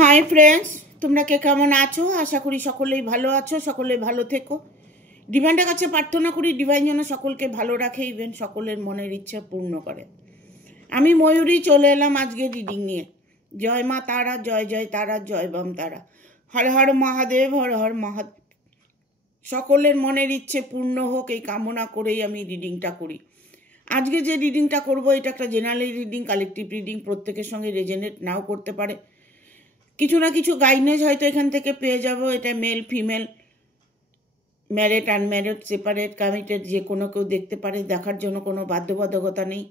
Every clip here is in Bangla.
হাই ফ্রেন্ডস, তোমরা কে কেমন আছো? আশা করি সকলেই ভালো আছো, সকলেই ভালো থেকো। ডিভাইনের কাছে প্রার্থনা করি ডিভাইন যেন সকলকে ভালো রাখে, ইভেন সকলের মনের ইচ্ছা পূর্ণ করে। আমি ময়ূরী চলে এলাম আজকে রিডিং নিয়ে। জয় মা তারা, জয় জয় তারা, জয় বাম তারা, হর হর মহাদেব, হর হর মহাদেব। সকলের মনের ইচ্ছে পূর্ণ হোক এই কামনা করেই আমি রিডিংটা করি। আজকে যে রিডিংটা করব এটা একটা জেনারেল রিডিং, কালেকটিভ রিডিং, প্রত্যেকের সঙ্গে রেজনেট নাও করতে পারে। কিছু না কিছু গাইডেন্স হয়তো এখান থেকে পেয়ে যাব। এটা male female, married unmarried, separate committed, যে কোনো কেউ দেখতে পারে, দেখার জন্য কোনো বাধ্যবাধকতা নেই।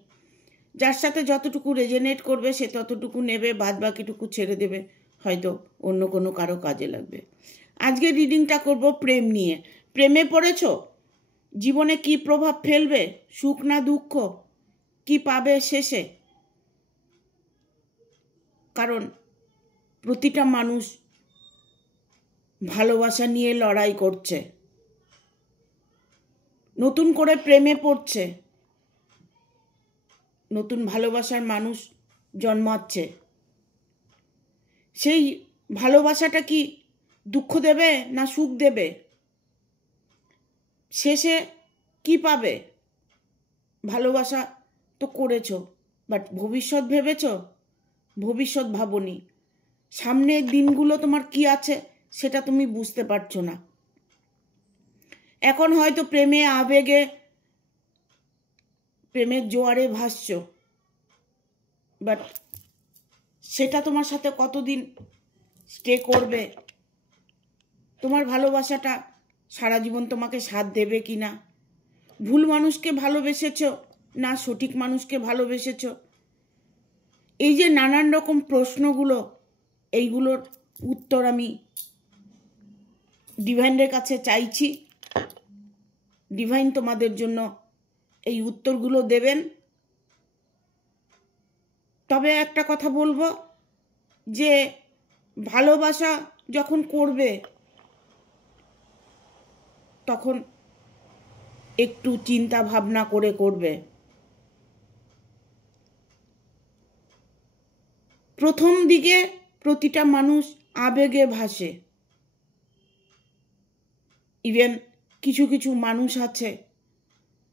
যার সাথে যতটুকু রেজনেট করবে সে ততটুকু নেবে, বাদ বাকিটুকু ছেড়ে দেবে, হয়তো অন্য কোনো কারো কাজে লাগবে। আজকে রিডিংটা করব প্রেম নিয়ে। প্রেমে পড়েছ? জীবনে কি প্রভাব ফেলবে? সুখ না দুঃখ? কি পাবে শেষে? কারণ প্রতিটা মানুষ ভালোবাসা নিয়ে লড়াই করছে, নতুন করে প্রেমে পড়ছে, নতুন ভালোবাসার মানুষ জন্মাচ্ছে। সেই ভালোবাসাটা কি দুঃখ দেবে না সুখ দেবে? শেষে কি পাবে? ভালোবাসা তো করেছ, বাট ভবিষ্যৎ ভেবেছ? ভবিষ্যৎ ভাবনি। সামনের দিনগুলো তোমার কি আছে সেটা তুমি বুঝতে পারছো না। এখন হয়তো প্রেমে আবেগে, প্রেমের জোয়ারে ভাসছ, বাট সেটা তোমার সাথে কতদিন স্টে করবে? তোমার ভালোবাসাটা সারা জীবন তোমাকে সাথ দেবে কি না? ভুল মানুষকে ভালোবেসেছ না সঠিক মানুষকে ভালোবেসেছ? এই যে নানান রকম প্রশ্নগুলো, এইগুলোর উত্তর আমি ডিভাইনের কাছে চাইছি। ডিভাইন তোমাদের জন্য এই উত্তরগুলো দেবেন। তবে একটা কথা বলবো, যে ভালোবাসা যখন করবে তখন একটু চিন্তা ভাবনা করে করবে। প্রথম দিকে প্রতিটা মানুষ আবেগে ভাসে। ইভেন কিছু কিছু মানুষ আছে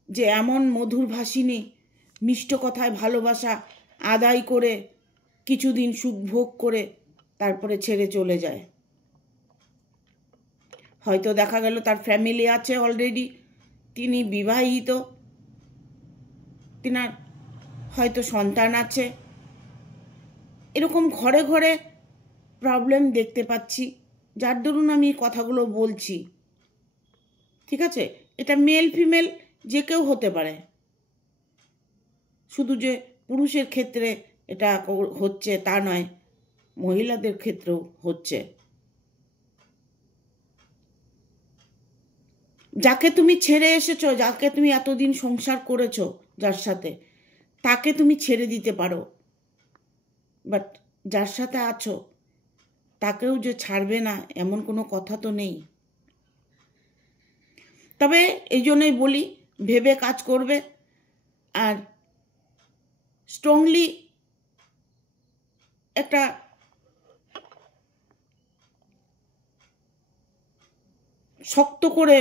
যে এমন মধুর ভাষিনী, মিষ্ট কথায় ভালোবাসা আদায় করে কিছুদিন সুখ ভোগ করে তারপরে ছেড়ে চলে যায়। হয়তো দেখা গেল তার ফ্যামিলি আছে অলরেডি, তিনি বিবাহিত, তিনার হয়তো সন্তান আছে। এরকম ঘরে ঘরে প্রবলেম দেখতে পাচ্ছি, যার দরুন আমি এই কথাগুলো বলছি। ঠিক আছে, এটা মেল ফিমেল যে কেউ হতে পারে, শুধু যে পুরুষের ক্ষেত্রে এটা হচ্ছে তা নয়, মহিলাদের ক্ষেত্রেও হচ্ছে। যাকে তুমি ছেড়ে এসেছো, যাকে তুমি এতদিন সংসার করেছো, যার সাথে, তাকে তুমি ছেড়ে দিতে পারো, বাট যার সাথে আছো তাকেও যে ছাড়বে না এমন কোনো কথা তো নেই। তবে এই জন্যই বলি, ভেবে কাজ করবে আর স্ট্রংলি একটা শক্ত করে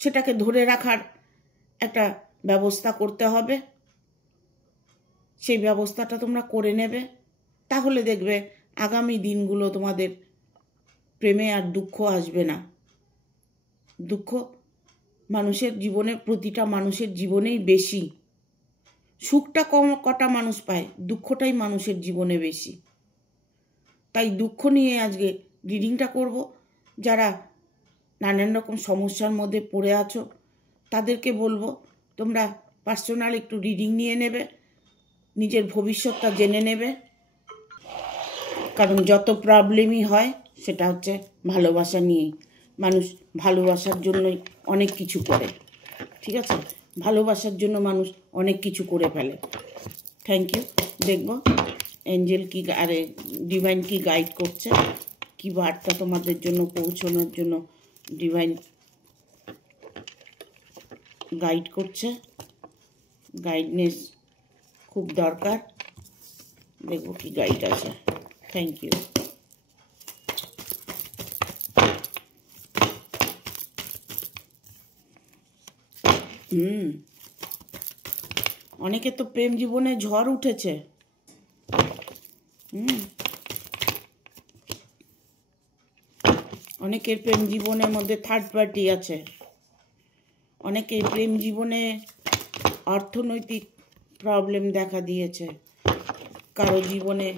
সেটাকে ধরে রাখার একটা ব্যবস্থা করতে হবে। সেই ব্যবস্থাটা তোমরা করে নেবে, তাহলে দেখবে আগামী দিনগুলো তোমাদের প্রেমে আর দুঃখ আসবে না। দুঃখ মানুষের জীবনে, প্রতিটা মানুষের জীবনেই বেশি। সুখটা কটা মানুষ পায়, দুঃখটাই মানুষের জীবনে বেশি। তাই দুঃখ নিয়ে আজকে রিডিংটা করব। যারা নানান রকম সমস্যার মধ্যে পড়ে আছো তাদেরকে বলবো তোমরা পার্সোনাল একটু রিডিং নিয়ে নেবে, নিজের ভবিষ্যৎটা জেনে নেবে। কারণ যত প্রবলেমই হয় সেটা হচ্ছে ভালোবাসা নিয়েই। মানুষ ভালোবাসার জন্যই অনেক কিছু করে। ঠিক আছে, ভালোবাসার জন্য মানুষ অনেক কিছু করে ফেলে। Thank you. দেখবো এঞ্জেল কি আরে ডিভাইন কি গাইড করছে, কি বার্তা তোমাদের জন্য পৌঁছানোর জন্য ডিভাইন গাইড করছে। গাইডনেস খুব দরকার। দেখবো কি গাইড আছে। Thank you. অনেকে তো প্রেম জীবনে ঝড় উঠেছে। অনেকের প্রেম জীবনের মধ্যে থার্ড পার্টি আছে। অনেকের প্রেম জীবনে অর্থনৈতিক প্রবলেম দেখা দিয়েছে। কারো জীবনে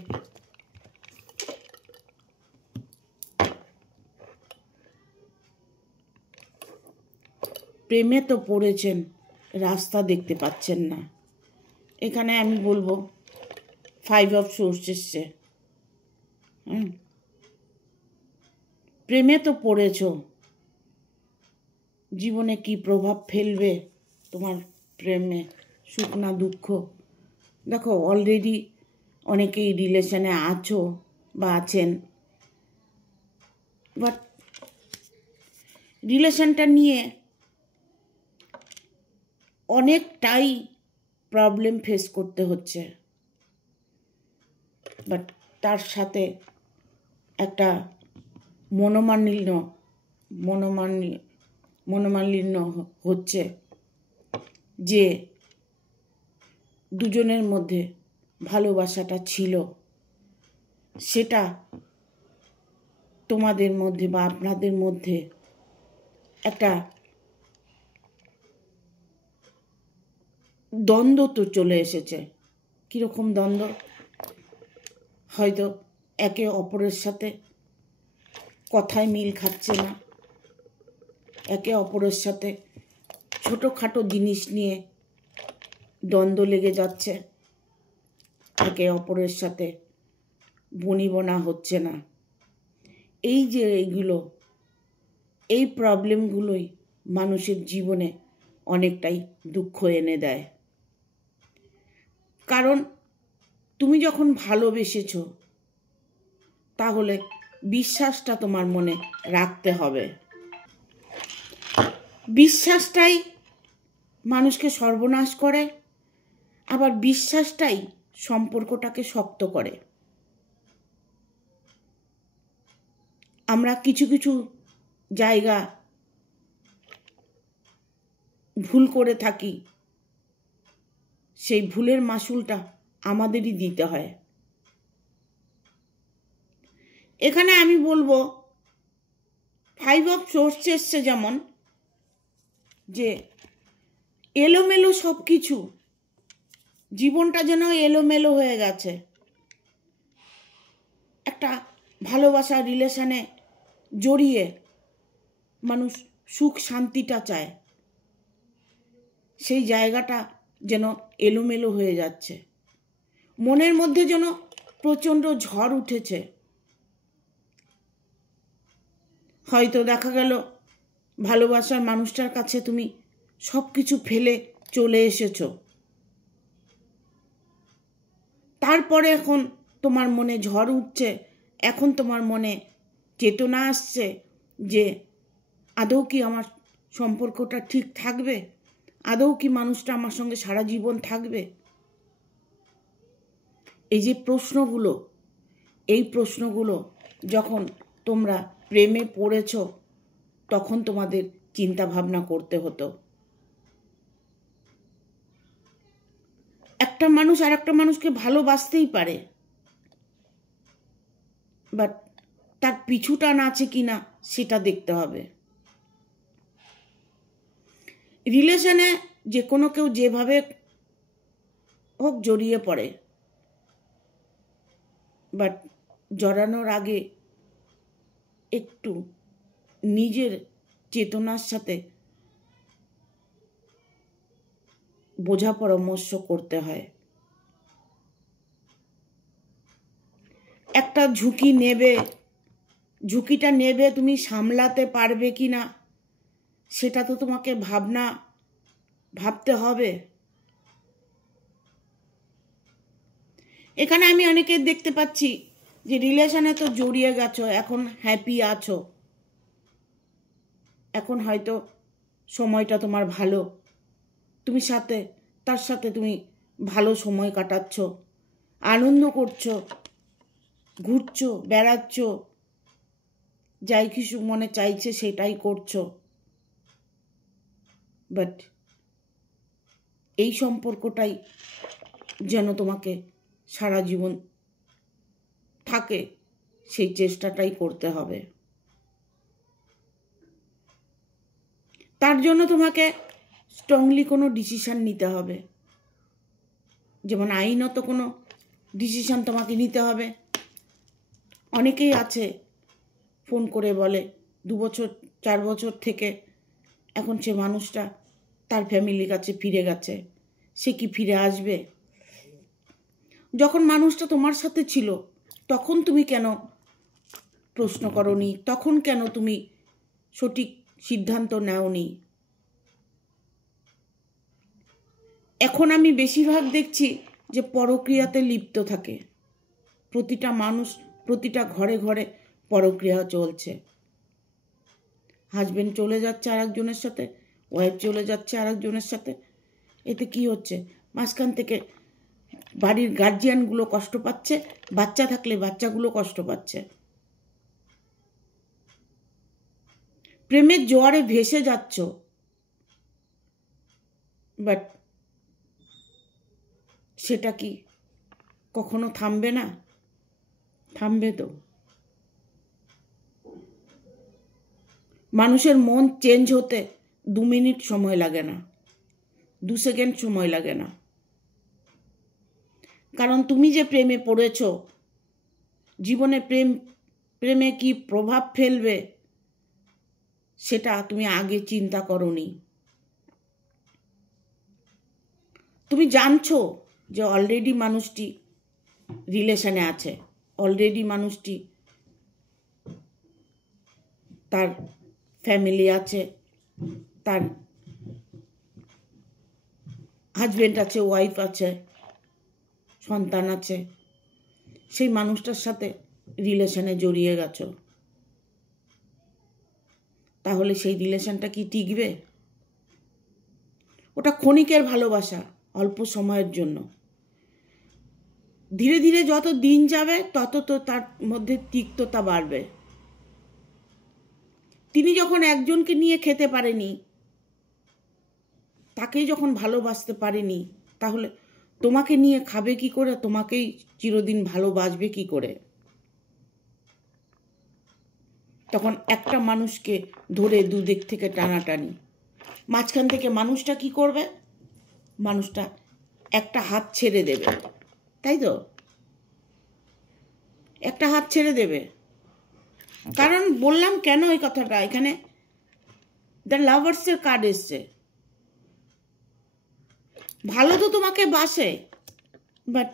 প্রেমে তো পড়েছেন, রাস্তা দেখতে পাচ্ছেন না। এখানে আমি বলবো 5 অফ সোর্স এসছে। প্রেমে তো পড়েছ, জীবনে কি প্রভাব ফেলবে তোমার প্রেমে, সুখ না দুঃখ। দেখো অলরেডি অনেকেই রিলেশনে আছো বা আছেন, বাট রিলেশনটা নিয়ে অনেকটাই প্রবলেম ফেস করতে হচ্ছে। বাট তার সাথে একটা মনোমালিন্য হচ্ছে যে দুজনের মধ্যে ভালোবাসাটা ছিল, সেটা তোমাদের মধ্যে বা আপনাদের মধ্যে একটা দ্বন্দ্ব তো চলে এসেছে। কীরকম দ্বন্দ্ব? হয়তো একে অপরের সাথে কথায় মিল খাচ্ছে না, একে অপরের সাথে ছোটোখাটো জিনিস নিয়ে দ্বন্দ্ব লেগে যাচ্ছে, একে অপরের সাথে বনিবনা হচ্ছে না। এই যে এই প্রবলেমগুলোই মানুষের জীবনে অনেকটাই দুঃখ এনে দেয়। কারণ তুমি যখন ভালোবেসেছো, তাহলে বিশ্বাসটা তোমার মনে রাখতে হবে। বিশ্বাসটাই মানুষকে সর্বনাশ করে, আবার বিশ্বাসটাই সম্পর্কটাকে শক্ত করে। আমরা কিছু কিছু জায়গা ভুল করে থাকি, সেই ভুলের মাসুলটা আমাদেরই দিতে হয়। এখানে আমি বলবো 5 অফ সোর্স এসছে, যেমন যে এলোমেলো সব কিছু, জীবনটা যেন এলোমেলো হয়ে গেছে। একটা ভালোবাসা রিলেশনে জড়িয়ে মানুষ সুখ শান্তিটা চায়, সেই জায়গাটা যেন এলোমেলো হয়ে যাচ্ছে। মনের মধ্যে যেন প্রচণ্ড ঝড় উঠেছে। হয়তো দেখা গেল ভালোবাসার মানুষটার কাছে তুমি সব কিছু ফেলে চলে এসেছো, তারপরে এখন তোমার মনে ঝড় উঠছে, এখন তোমার মনে চেতনা আসছে যে আদৌ কি আমার সম্পর্কটা ঠিক থাকবে, আদৌ কি মানুষটা আমার সঙ্গে সারা জীবন থাকবে। এই যে প্রশ্নগুলো, এই প্রশ্নগুলো যখন তোমরা প্রেমে পড়েছ, তখন তোমাদের চিন্তা ভাবনা করতে হতো। একটা মানুষ আর একটা মানুষকে ভালোবাসতেই পারে, বাট তার পিছুটান আছে কিনা সেটা দেখতে হবে। রিলেশনে যে কোনো কেউ যেভাবে হোক জড়িয়ে পড়ে, বাট জড়ানোর আগে একটু নিজের চেতনার সাথে বোঝা পরামর্শ করতে হয়। একটা ঝুঁকি নেবে, ঝুঁকিটা নেবে তুমি সামলাতে পারবে কি না সেটা তো তোমাকে ভাবতে হবে। এখানে আমি অনেকে দেখতে পাচ্ছি যে রিলেশনে তো জড়িয়ে গেছো, এখন হ্যাপি আছো, এখন হয়তো সময়টা তোমার ভালো, তুমি তার সাথে তুমি ভালো সময় কাটাচ্ছ, আনন্দ করছো, ঘুরছো, বেড়াচ্ছ, যাই কিছু মনে চাইছে সেটাই করছো, বাট এই সম্পর্কটাই যেন তোমাকে সারা জীবন থাকে, সেই চেষ্টাটাই করতে হবে। তার জন্য তোমাকে স্ট্রংলি কোনো ডিসিশন নিতে হবে, যেমন আইনত কোনো ডিসিশন তোমাকে নিতে হবে। অনেকেই আছে ফোন করে বলে 2 বছর 4 বছর থেকে এখন সে মানুষটা তার ফ্যামিলির কাছে ফিরে গেছে, সে কি ফিরে আসবে? যখন মানুষটা তোমার সাথে ছিল তখন তুমি কেন প্রশ্ন করনি? তখন কেন তুমি সঠিক সিদ্ধান্ত নেওনি? এখন আমি বেশিরভাগ দেখছি যে পরক্রিয়াতে লিপ্ত থাকে প্রতিটা মানুষ, প্রতিটা ঘরে ঘরে পরক্রিয়া চলছে। হাজবেন্ড চলে যাচ্ছে আরেকজনের সাথে, ওয়াইফ চলে যাচ্ছে আরেকজনের সাথে। এতে কি হচ্ছে? মাঝখান থেকে বাড়ির গার্জিয়ানগুলো কষ্ট পাচ্ছে, বাচ্চা থাকলে বাচ্চাগুলো কষ্ট পাচ্ছে। প্রেমের জোয়ারে ভেসে যাচ্ছ, বাট সেটা কি কখনো থামবে না? থামবে তো। মানুষের মন চেঞ্জ হতে 2 মিনিট সময় লাগে না, 2 সেকেন্ড সময় লাগে না। কারণ তুমি যে প্রেমে পড়েছ, জীবনে প্রেমে কি প্রভাব ফেলবে সেটা তুমি আগে চিন্তা করনি। তুমি জানছো যে অলরেডি মানুষটি রিলেশনে আছে, অলরেডি মানুষটি তার ফ্যামিলি আছে, তার হাজবেন্ড আছে, ওয়াইফ আছে, সন্তান আছে, সেই মানুষটার সাথে রিলেশনে জড়িয়ে গেছো। তাহলে সেই রিলেশনটা কি টিকবে? ওটা ক্ষণিকের ভালোবাসা, অল্প সময়ের জন্য। ধীরে ধীরে যত দিন যাবে তত তো তার মধ্যে তিক্ততা বাড়বে। তিনি যখন একজনকে নিয়ে খেতে পারেনি, তাকেই যখন ভালোবাসতে পারেনি, তাহলে তোমাকে নিয়ে খাবে কি করে? তোমাকেই চিরদিন ভালোবাসবে কি করে? তখন একটা মানুষকে ধরে দুদিক থেকে টানাটানি, মাঝখান থেকে মানুষটা কি করবে? মানুষটা একটা হাত ছেড়ে দেবে, তাই তো? একটা হাত ছেড়ে দেবে। কারণ বললাম কেন এই কথাটা, এখানে দ্য লাভার্সের কার্ড এসছে। ভালো তো তোমাকে বাসে, বাট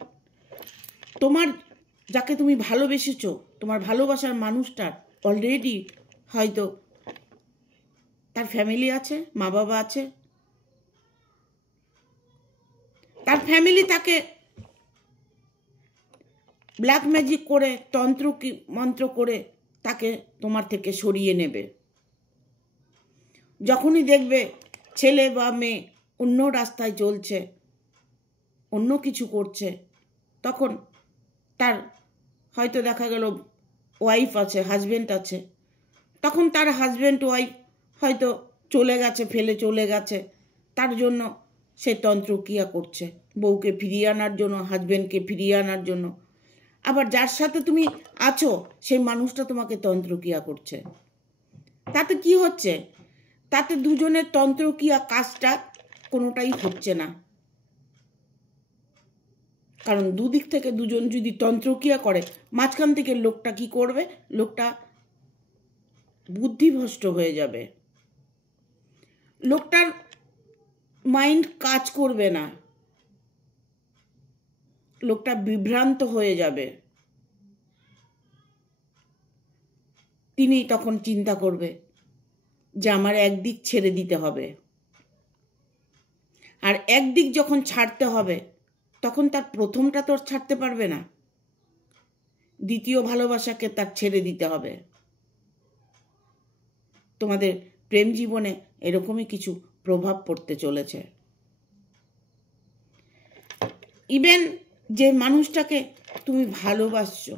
তোমার যাকে তুমি ভালোবেসেছো, তোমার ভালোবাসার মানুষটার অলরেডি হয়তো তার ফ্যামিলি আছে, মা বাবা আছে, তার ফ্যামিলি তাকে ব্ল্যাক ম্যাজিক করে, তন্ত্র কি মন্ত্র করে তাকে তোমার থেকে সরিয়ে নেবে। যখনই দেখবে ছেলে বা মেয়ে অন্য রাস্তায় চলছে, অন্য কিছু করছে, তখন তার হয়তো দেখা গেল ওয়াইফ আছে, হাজবেন্ড আছে, তখন তার হাজবেন্ড ওয়াইফ হয়তো চলে গেছে, ফেলে চলে গেছে, তার জন্য সে তন্ত্রক্রিয়া করছে, বউকে ফিরিয়ে আনার জন্য, হাজবেন্ডকে ফিরিয়ে আনার জন্য। আবার যার সাথে তুমি আছো সেই মানুষটা তোমাকে তন্ত্রক্রিয়া করছে। তাতে কি হচ্ছে? তাতে দুজনের তন্ত্রক্রিয়া কাজটা কোনোটাই হচ্ছে না। কারণ দুদিক থেকে দুজন যদি তন্ত্রক্রিয়া করে, মাঝখান থেকে লোকটা কি করবে? লোকটা বুদ্ধিভ্রষ্ট হয়ে যাবে, লোকটার মাইন্ড কাজ করবে না, লোকটা বিভ্রান্ত হয়ে যাবে। তিনি তখন চিন্তা করবে যে আমার একদিক ছেড়ে দিতে হবে, আর একদিক যখন ছাড়তে হবে তখন তার প্রথমটা তো ছাড়তে পারবে না, দ্বিতীয় ভালোবাসাকে তার ছেড়ে দিতে হবে। তোমাদের প্রেম জীবনে এরকমই কিছু প্রভাব পড়তে চলেছে। ইভেন যে মানুষটাকে তুমি ভালোবাসছো,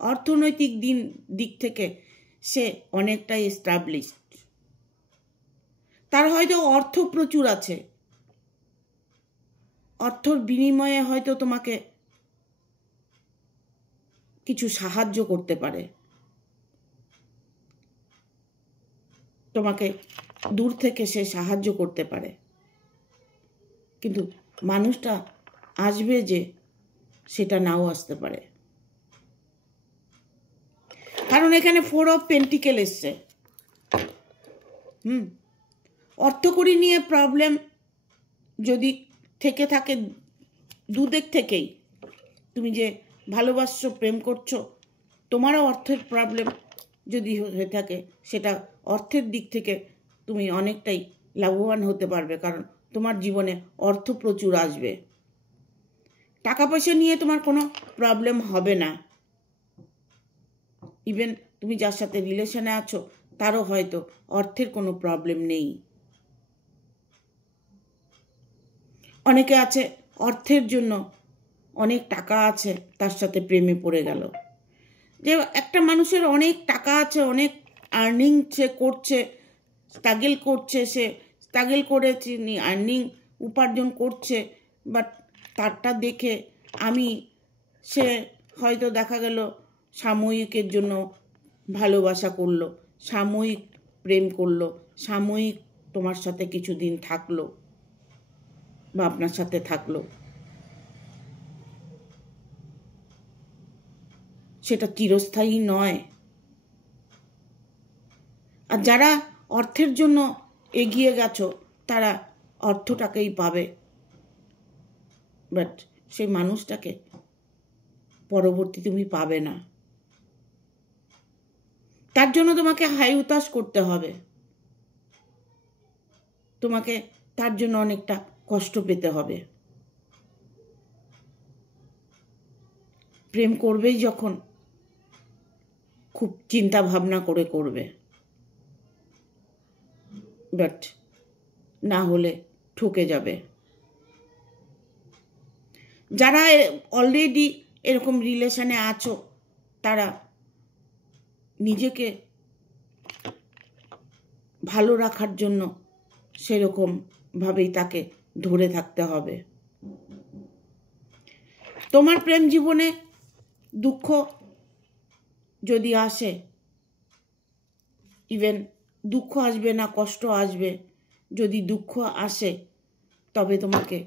অর্থনৈতিক দিক থেকে সে অনেকটাই এস্টাবলিশড। তার হয়তো অর্থ প্রচুর আছে, অর্থর বিনিময়ে হয়তো তোমাকে কিছু সাহায্য করতে পারে, তোমাকে দূর থেকে সে সাহায্য করতে পারে, কিন্তু মানুষটা আসবে যে সেটা নাও আসতে পারে। কারণ এখানে 4 অফ পেন্টিকেল এসছে। অর্থকড়ি নিয়ে প্রবলেম যদি থেকে থাকে দুদিক থেকেই, তুমি যে ভালোবাসছো, প্রেম করছো, তোমারও অর্থের প্রবলেম যদি হয়ে থাকে, সেটা অর্থের দিক থেকে তুমি অনেকটাই লাভবান হতে পারবে, কারণ তোমার জীবনে অর্থ প্রচুর আসবে। টাকা পয়সা নিয়ে তোমার কোনো প্রবলেম হবে না। ইভেন তুমি যার সাথে রিলেশনে আছো তারও হয়তো অর্থের কোনো প্রবলেম নেই। অনেকে আছে অর্থের জন্য, অনেক টাকা আছে, তার সাথে প্রেমে পড়ে গেল। যে একটা মানুষের অনেক টাকা আছে, অনেক আর্নিং সে করছে, স্ট্রাগল করছে, সে স্ট্রাগল করে আর্নিং উপার্জন করছে, বাট তারটা দেখে সে হয়তো দেখা গেল সাময়িকের জন্য ভালোবাসা করলো, সাময়িক প্রেম করলো, সাময়িক তোমার সাথে কিছুদিন থাকলো বা আপনার সাথে থাকলো, সেটা চিরস্থায়ী নয়। আর যারা অর্থের জন্য এগিয়ে গেছো তারা অর্থটাকেই পাবে, বাট সেই মানুষটাকে পরবর্তী তুমি পাবে না। তার জন্য তোমাকে হাই উতাস করতে হবে, তোমাকে তার জন্য অনেকটা কষ্ট পেতে হবে। প্রেম করবেই যখন খুব চিন্তা ভাবনা করে করবে, বাট না হলে ঠকে যাবে। যারা অলরেডি এরকম রিলেশনে আছো তারা নিজেকে ভালো রাখার জন্য সেরকম ভাবেই তাকে ধরে থাকতে হবে। তোমার প্রেম জীবনে দুঃখ যদি আসে, ইভেন দুঃখ আসবে না, কষ্ট আসবে, যদি দুঃখ আসে তবে তোমাকে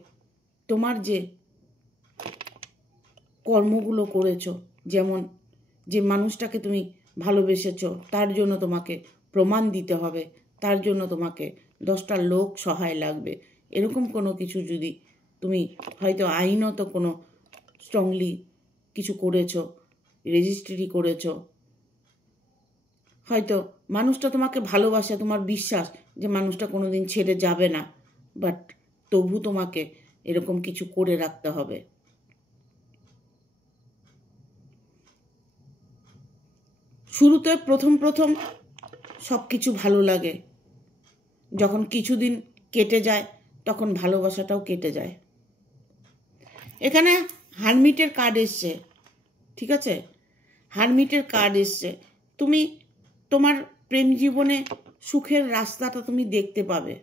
তোমার যে কর্মগুলো করেছো, যেমন যে মানুষটাকে তুমি ভালোবেসেছো তার জন্য তোমাকে প্রমাণ দিতে হবে, তার জন্য তোমাকে 10টা লোক সহায় লাগবে, এরকম কোনো কিছু যদি তুমি হয়তো আইনত কোনো স্ট্রংলি কিছু করেছো, রেজিস্ট্রি করেছো, হয়তো মানুষটা তোমাকে ভালোবাসে, তোমার বিশ্বাস যে মানুষটা কোনোদিন ছেড়ে যাবে না, বাট তবু তোমাকে এরকম কিছু করে রাখতে হবে। শুরুতে প্রথম সব কিছু ভালো লাগে, যখন কিছুদিন কেটে যায় তখন ভালোবাসাটাও কেটে যায়। এখানে হারমিটের কার্ড এসছে, ঠিক আছে, হারমিটের কার্ড এসছে। তুমি তোমার প্রেম জীবনে সুখের রাস্তাটা তুমি দেখতে পাবে।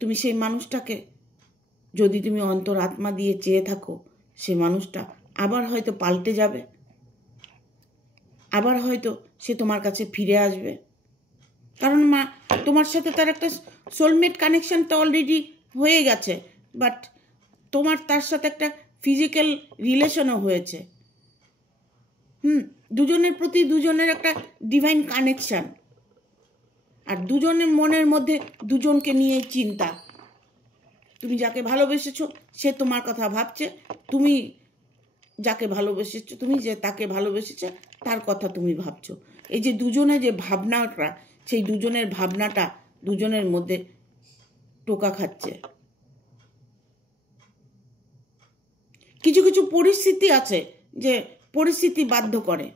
তুমি সেই মানুষটাকে যদি তুমি অন্তরাত্মা দিয়ে চেয়ে থাকো, সেই মানুষটা আবার হয়তো পাল্টে যাবে, আবার হয়তো সে তোমার কাছে ফিরে আসবে, কারণ তোমার সাথে তার একটা সোলমেট কানেকশন তো অলরেডি হয়ে গেছে, বাট তোমার তার সাথে একটা ফিজিক্যাল রিলেশনও হয়েছে। দুজনের প্রতি দুজনের একটা ডিভাইন কানেকশন, আর দুজনের মনের মধ্যে দুজনকে নিয়ে চিন্তা। তুমি যাকে ভালোবেসেছো সে তোমার কথা ভাবছে, তুমি যাকে ভালোবেসেছো, তুমি যে তাকে ভালোবেসেছো তার কথা তুমি ভাবছো। এই যে দুজনের যে ভাবনাটা, সেই দুজনের ভাবনাটা দুজনের মধ্যে টোকা খাচ্ছে। কিছু কিছু পরিস্থিতি আছে যে পরিস্থিতি বাধ্য করে,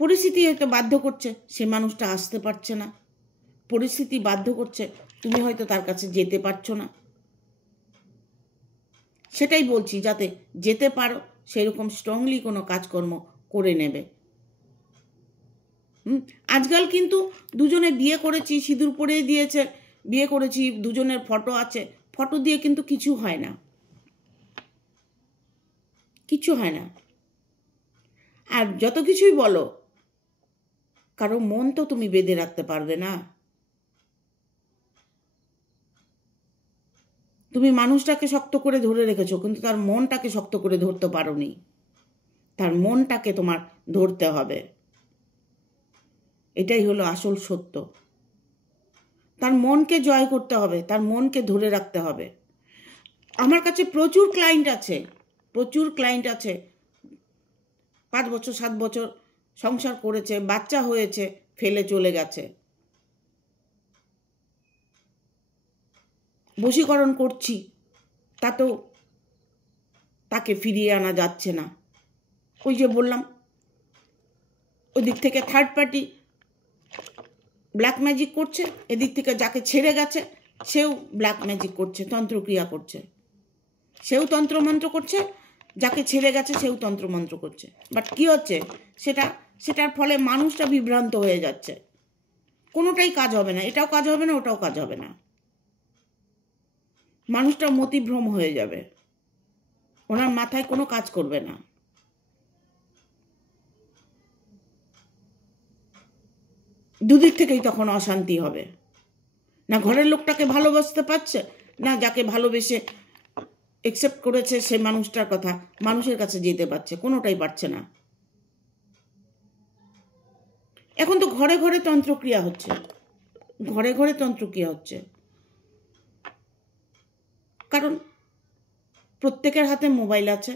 পরিস্থিতি হয়তো বাধ্য করছে সে মানুষটা আসতে পারছে না, পরিস্থিতি বাধ্য করছে তুমি হয়তো তার কাছে যেতে পারছো না, সেটাই বলছি, যাতে যেতে পারো সেরকম স্ট্রংলি কোনো কাজকর্ম করে নেবে। আজকাল কিন্তু দুজনে বিয়ে করেছি, সিঁদুর পরিয়ে দিয়েছে, বিয়ে করেছি, দুজনের ফটো আছে, ফটো দিয়ে কিন্তু কিছু হয় না, কিছু হয় না। আর যত কিছুই বলো, কারো মন তো তুমি বেঁধে রাখতে পারবে না। তুমি মানুষটাকে শক্ত করে ধরে রেখেছো, কিন্তু তার মনটাকে শক্ত করে ধরতে পারোনি। তার মনটাকে তোমার ধরতে হবে, এটাই হলো আসল সত্য। তার মনকে জয় করতে হবে, তার মনকে ধরে রাখতে হবে। আমার কাছে প্রচুর ক্লায়েন্ট আছে, প্রচুর ক্লায়েন্ট আছে, 5 বছর 7 বছর সংসার করেছে, বাচ্চা হয়েছে, ফেলে চলে গেছে। বশীকরণ করছি, তাতেও তাকে ফিরিয়ে আনা যাচ্ছে না। ওই যে বললাম, ওই দিক থেকে থার্ড পার্টি ব্ল্যাক ম্যাজিক করছে, এদিক থেকে যাকে ছেড়ে গেছে সেও ব্ল্যাক ম্যাজিক করছে, তন্ত্রক্রিয়া করছে, সেও তন্ত্রমন্ত্র করছে, যাকে ছেড়ে গেছে সেও তন্ত্রমন্ত্র করছে। বাট কি হচ্ছে, সেটার ফলে মানুষটা বিভ্রান্ত হয়ে যাচ্ছে, কোনোটাই কাজ হবে না, এটাও কাজ হবে না, ওটাও কাজ হবে না, মানুষটা মতিভ্রম হয়ে যাবে, ওনার মাথায় কোনো কাজ করবে না। দুদিক থেকেই তখন অশান্তি হবে, না ঘরের লোকটাকে ভালোবাসতে পারছে, না যাকে ভালোবেসে একসেপ্ট করেছে সে মানুষটার কথা মানুষের কাছে যেতে পারছে, কোনোটাই পারছে না। এখন তো ঘরে ঘরে তন্ত্রক্রিয়া হচ্ছে, ঘরে ঘরে তন্ত্রক্রিয়া হচ্ছে, কারণ প্রত্যেকের হাতে মোবাইল আছে,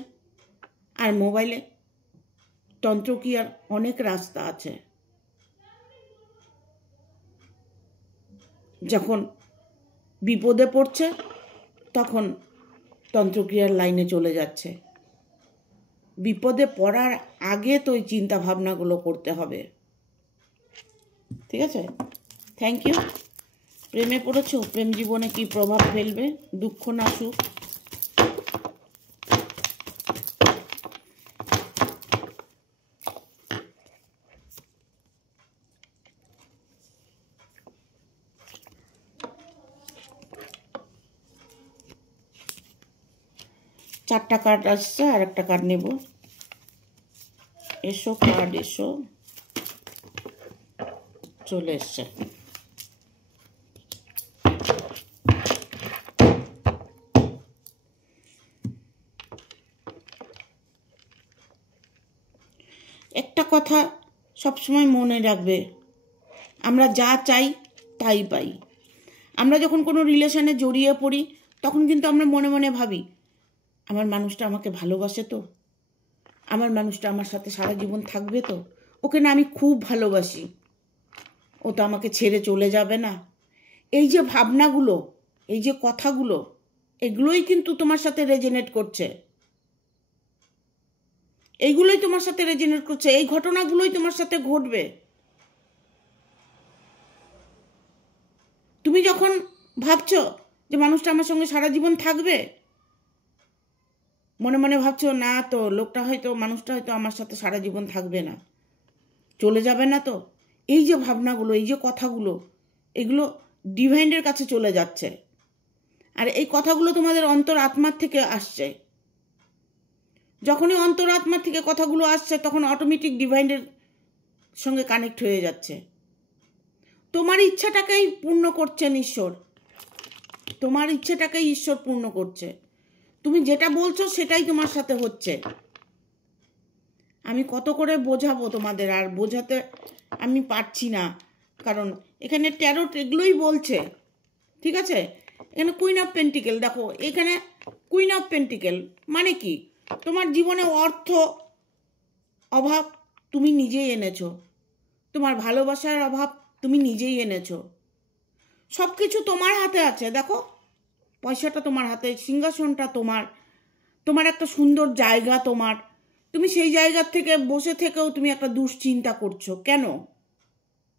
আর মোবাইলে তন্ত্রক্রিয়ার অনেক রাস্তা আছে। যখন বিপদে পড়ছে তখন তন্ত্রক্রিয়ার লাইনে চলে যাচ্ছে, বিপদে পড়ার আগে তো ওই চিন্তা ভাবনাগুলো করতে হবে। ঠিক আছে, থ্যাংক ইউ। প্রেমে পড়েছো, প্রেম জীবনে কি প্রভাব ফেলবে, দুঃখ না সুখ? চারটা কার্ড আসছে, আর একটা কার্ড নেব। এসো কার্ড, এসো, চলে এসছে। একটা কথা সবসময় মনে রাখবে, আমরা যা চাই তাই পাই। আমরা যখন কোনো রিলেশনে জড়িয়ে পড়ি তখন কিন্তু আমরা মনে মনে ভাবি, আমার মানুষটা আমাকে ভালোবাসে তো, আমার মানুষটা আমার সাথে সারা জীবন থাকবে তো, ওকে না আমি খুব ভালোবাসি, ও তো আমাকে ছেড়ে চলে যাবে না। এই যে ভাবনাগুলো, এই যে কথাগুলো, এগুলোই কিন্তু তোমার সাথে রেজোনেট করছে, এইগুলোই তোমার সাথে রেজোনেট করছে, এই ঘটনাগুলোই তোমার সাথে ঘটবে। তুমি যখন ভাবছো যে মানুষটা আমার সঙ্গে সারা জীবন থাকবে, মনে মনে ভাবছো না তো, লোকটা হয়তো, মানুষটা হয়তো আমার সাথে সারা জীবন থাকবে না, চলে যাবে না তো, এই যে ভাবনাগুলো, এই যে কথাগুলো, এগুলো ডিভাইনের কাছে চলে যাচ্ছে। আর এই কথাগুলো তোমাদের অন্তর আত্মার থেকে আসছে। যখনই অন্তর আত্মার থেকে কথাগুলো আসছে তখন অটোমেটিক ডিভাইনের সঙ্গে কানেক্ট হয়ে যাচ্ছে। তোমার ইচ্ছাটাকেই পূর্ণ করছেন ঈশ্বর, তোমার ইচ্ছেটাকেই ঈশ্বর পূর্ণ করছে। তুমি যেটা বলছো সেটাই তোমার সাথে হচ্ছে। আমি কত করে বোঝাবো তোমাদের, আর বোঝাতে আমি পারছি না, কারণ এখানে ট্যারোট এগুলোই বলছে। ঠিক আছে, এখানে কুইন অফ পেন্টিকেল, দেখো এখানে কুইন অফ পেন্টিকেল মানে কি, তোমার জীবনে অর্থ অভাব তুমি নিজেই এনেছো, তোমার ভালোবাসার অভাব তুমি নিজেই এনেছো, সব কিছু তোমার হাতে আছে। দেখো পয়সাটা তোমার হাতে, সিংহাসনটা তোমার, তোমার একটা সুন্দর জায়গা তোমার, তুমি সেই জায়গার থেকে বসে থেকেও তুমি একটা দুশ্চিন্তা করছো। কেন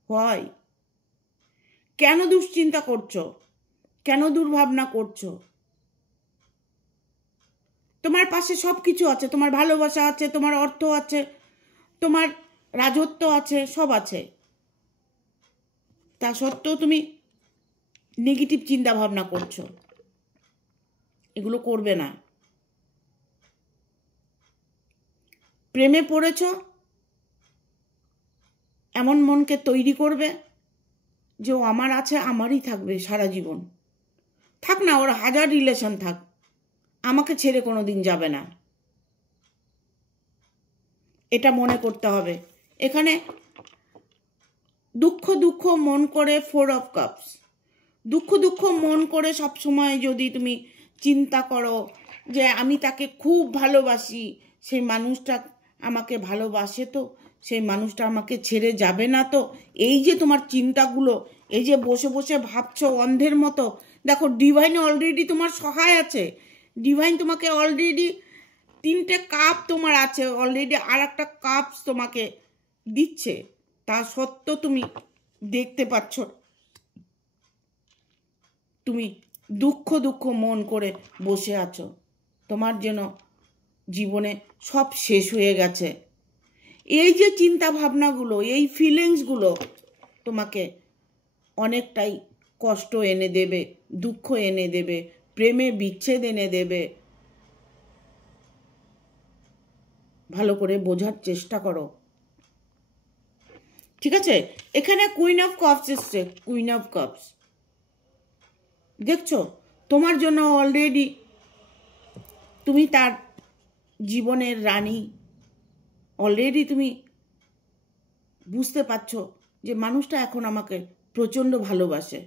হয়, কেন দুশ্চিন্তা করছো, কেন দুর্ভাবনা করছো? তোমার পাশে সব কিছু আছে, তোমার ভালোবাসা আছে, তোমার অর্থ আছে, তোমার রাজত্ব আছে, সব আছে। তা সত্ত্বেও তুমি নেগেটিভ চিন্তা ভাবনা করছো। এগুলো করবে না। প্রেমে পড়েছ, এমন মনকে তৈরি করবে যে ও আমার আছে, আমারই থাকবে সারা জীবন। থাক না, ওর হাজার রিলেশন থাক, আমাকে ছেড়ে কোনো দিন যাবে না, এটা মনে করতে হবে। এখানে দুঃখ দুঃখ মন করে 4 অফ কাপস, দুঃখ দুঃখ মন করে সবসময় যদি তুমি চিন্তা করো যে আমি তাকে খুব ভালোবাসি, সেই মানুষটা আমাকে ভালোবাসে তো, সেই মানুষটা আমাকে ছেড়ে যাবে না তো, এই যে তোমার চিন্তাগুলো, এই যে বসে বসে ভাবছো অন্ধের মতো, দেখো ডিভাইন অলরেডি তোমার সহায় আছে। ডিভাইন তোমাকে অলরেডি 3টে কাপ তোমার আছে অলরেডি, আর একটা কাপ তোমাকে দিচ্ছে। তা সত্ত্বেও তুমি দেখতে পাচ্ছ তুমি দুঃখ দুঃখ মন করে বসে আছো। তোমার যেন জীবনে সব শেষ হয়ে গেছে। এই যে চিন্তা ভাবনাগুলো, এই ফিলিংসগুলো তোমাকে অনেকটাই কষ্ট এনে দেবে, দুঃখ এনে দেবে, প্রেমে বিচ্ছেদ এনে দেবে। ভালো করে বোঝার চেষ্টা করো, ঠিক আছে? এখানে কুইন অফ কাপস এসছে, কুইন অফ কাপস দেখছো, তোমার জন্য অলরেডি তুমি তার জীবনের রানী। অলরেডি তুমি বুঝতে পারছো যে মানুষটা এখন আমাকে প্রচণ্ড ভালোবাসে।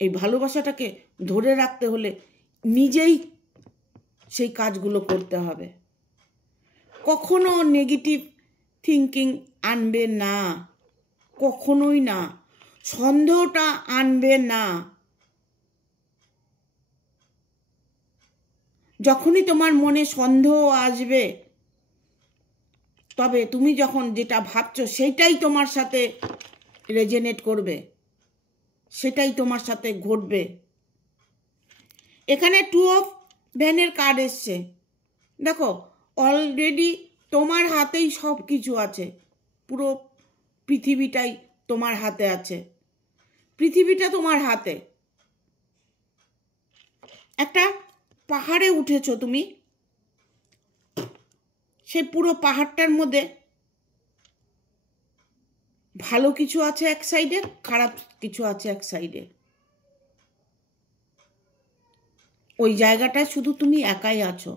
এই ভালোবাসাটাকে ধরে রাখতে হলে নিজেই সেই কাজগুলো করতে হবে। কখনো নেগেটিভ থিঙ্কিং আনবে না, কখনোই না। সন্দেহটা আনবে না। যখনই তোমার মনে সন্দেহ আসবে, তবে তুমি যখন যেটা ভাবছো সেটাই তোমার সাথে রেজনেট করবে, সেটাই তোমার সাথে ঘটবে। এখানে 2 অফ ভ্যানের কার্ড এসছে। দেখো অলরেডি তোমার হাতেই সব কিছু আছে, পুরো পৃথিবীটাই তোমার হাতে আছে, পৃথিবীটা তোমার হাতে। একটা পাহাড়ে উঠেছো তুমি, সেই পুরো পাহাড়টার মধ্যে ভালো কিছু আছে এক সাইডে, খারাপ কিছু আছে এক সাইডে। ওই জায়গাটায় শুধু তুমি একাই আছো।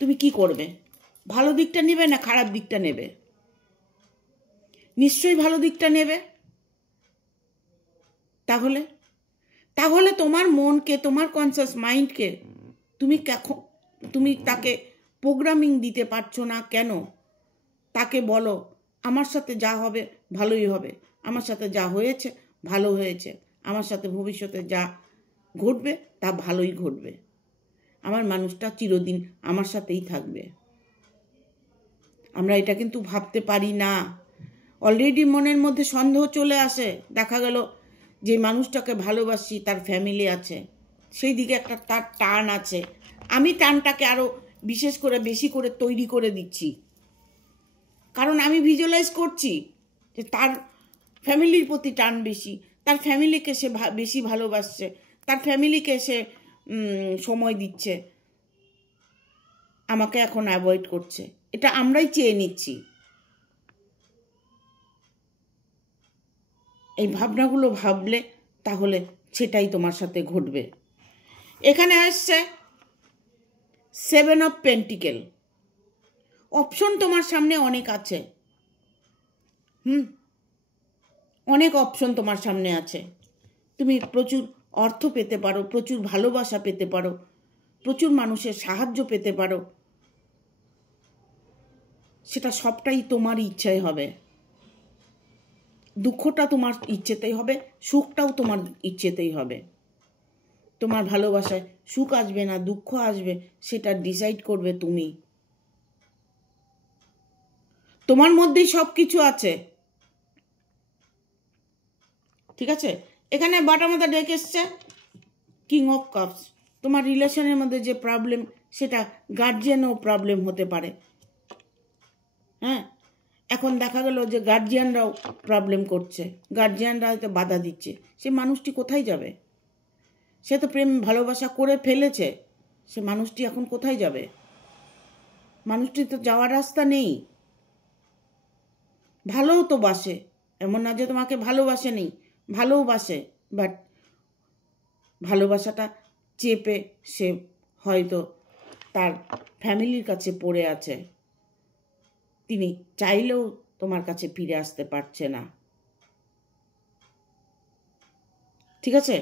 তুমি কি করবে? ভালো দিকটা নেবে না খারাপ দিকটা নেবে? নিশ্চয়ই ভালো দিকটা নেবে। তাহলে তোমার মনকে, তোমার কনসিয়াস মাইন্ডকে তুমি তাকে প্রোগ্রামিং দিতে পারছো না কেন? তাকে বলো আমার সাথে যা হবে ভালোই হবে, আমার সাথে যা হয়েছে ভালো হয়েছে, আমার সাথে ভবিষ্যতে যা ঘটবে তা ভালোই ঘটবে, আমার মানুষটা চিরদিন আমার সাথেই থাকবে। আমরা এটা কিন্তু ভাবতে পারি না। অলরেডি মনের মধ্যে সন্দেহ চলে আসে। দেখা গেল যে মানুষটাকে ভালোবাসি তার ফ্যামিলি আছে, সেই দিকে একটা তার টান আছে। আমি টানটাকে আরও বিশেষ করে বেশি করে তৈরি করে দিচ্ছি, কারণ আমি ভিজুয়ালাইজ করছি যে তার ফ্যামিলির প্রতি টান বেশি, তার ফ্যামিলিকে সে বেশি ভালোবাসছে, তার ফ্যামিলিকে সে সময় দিচ্ছে, আমাকে এখন অ্যাভয়েড করছে। এটা আমরাই চেয়ে নিচ্ছি। এই ভাবনাগুলো ভাবলে তাহলে সেটাই তোমার সাথে ঘটবে। এখানে আসছে 7 অফ পেন্টিকেল। অপশন তোমার সামনে অনেক আছে, অনেক অপশন তোমার সামনে আছে। তুমি প্রচুর অর্থ পেতে পারো, প্রচুর ভালোবাসা পেতে পারো, প্রচুর মানুষের সাহায্য পেতে পারো। সেটা সবটাই তোমার ইচ্ছায় হবে। দুঃখটা তোমার ইচ্ছেতেই হবে, সুখটাও তোমার ইচ্ছেতেই হবে। তোমার ভালোবাসায় সুখ আসবে না দুঃখ আসবে সেটা ডিসাইড করবে তুমি। তোমার মধ্যেই সব কিছু আছে, ঠিক আছে? এখানে বাটা মাথা ডেক এসছে কিং অফ কাপস। তোমার রিলেশনের মধ্যে যে প্রবলেম, সেটা গার্জিয়ানও প্রবলেম হতে পারে। হ্যাঁ, এখন দেখা গেল যে গার্জিয়ানরাও প্রবলেম করছে, গার্জিয়ানরা হয়তো বাধা দিচ্ছে। সে মানুষটি কোথায় যাবে? সে তো প্রেম ভালোবাসা করে ফেলেছে, সে মানুষটি এখন কোথায় যাবে? মানুষটি তো যাওয়ার রাস্তা নেই। ভালোও তো বাসে, এমন না যে তোমাকে ভালোবাসে নেই, ভালোও বাসে, বাট ভালোবাসাটা চেপে সে হয়তো তার ফ্যামিলির কাছে পড়ে আছে। তিনি চাইলেও তোমার কাছে ফিরে আসতে পারছে না। ঠিক আছে,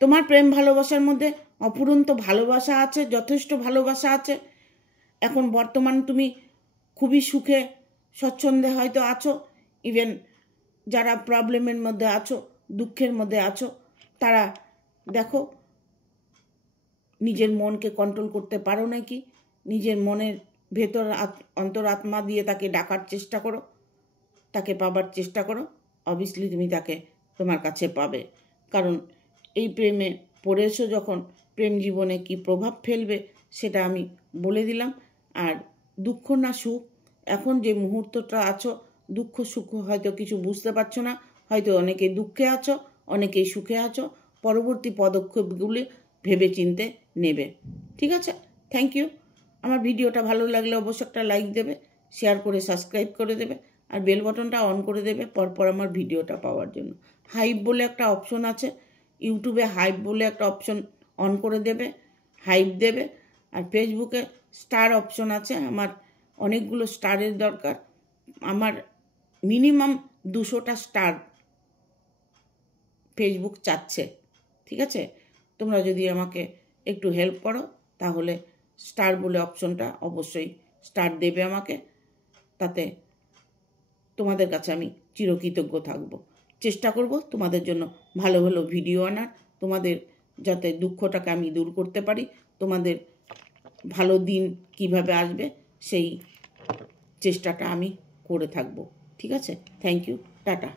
তোমার প্রেম ভালোবাসার মধ্যে অফুরন্ত ভালোবাসা আছে, যথেষ্ট ভালোবাসা আছে। এখন বর্তমান তুমি খুবই সুখে স্বচ্ছন্দে হয়তো আছো। ইভেন যারা প্রবলেমের মধ্যে আছো, দুঃখের মধ্যে আছো, তারা দেখো নিজের মনকে কন্ট্রোল করতে পারো নাকি। নিজের মনের ভেতর অন্তরাত্মা দিয়ে তাকে ডাকার চেষ্টা করো, তাকে পাবার চেষ্টা করো। অবভিয়াসলি তুমি তাকে তোমার কাছে পাবে, কারণ এই প্রেমে পড়েছো যখন, প্রেম জীবনে কি প্রভাব ফেলবে সেটা আমি বলে দিলাম। আর দুঃখ না সুখ, এখন যে মুহূর্তটা আছো, দুঃখ সুখ হয়তো কিছু বুঝতে পারছো না, হয়তো অনেকে দুঃখে আছো, অনেকেই সুখে আছো। পরবর্তী পদক্ষেপগুলি ভেবে চিনতে নেবে। ঠিক আছে, থ্যাংক ইউ। আমার ভিডিওটা ভালো লাগলে অবশ্যই একটা লাইক দেবে, শেয়ার করে সাবস্ক্রাইব করে দেবে, আর বেল বাটনটা অন করে দেবে পরপর আমার ভিডিওটা পাওয়ার জন্য। হাইপ বলে একটা অপশন আছে ইউটিউবে, হাইপ বলে একটা অপশন অন করে দেবে, হাইপ দেবে। আর ফেসবুকে স্টার অপশন আছে, আমার অনেকগুলো স্টারের দরকার। আমার মিনিমাম 200টা স্টার ফেসবুক চাচ্ছে। ঠিক আছে, তোমরা যদি আমাকে একটু হেল্প করো তাহলে স্টার বলে অপশনটা অবশ্যই স্টার দেবে আমাকে, তাতে তোমাদের কাছে আমি চিরকৃতজ্ঞ থাকব। চেষ্টা করব তোমাদের জন্য ভালো ভালো ভিডিও আনার, তোমাদের যাতে দুঃখটাকে আমি দূর করতে পারি, তোমাদের ভালো দিন কিভাবে আসবে সেই চেষ্টাটা আমি করে থাকব। ঠিক আছে, থ্যাংক ইউ, টাটা।